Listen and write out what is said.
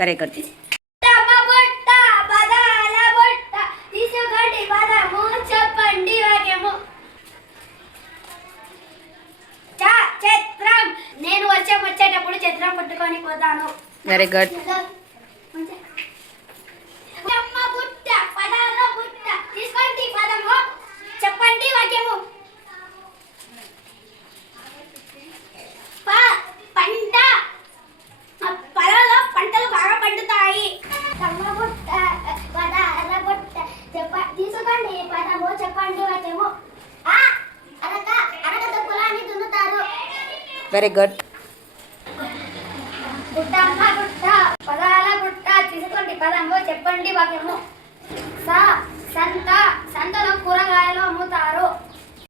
Very good. నేను వచ్చేటప్పుడు చిత్రం పుట్టుకొని పోతాను. Very good. చెప్పండి వాక్యము. పంట పొలంలో పంటలు బాగా పండుతాయి. తీసుకోండి పదము చెప్పండి వాక్యము. అరగత పొలాన్ని దున్నుతారు. Very good. గుట్ట పదాల గుట్ట తీసుకోండి పదము చెప్పండి వాక్యము.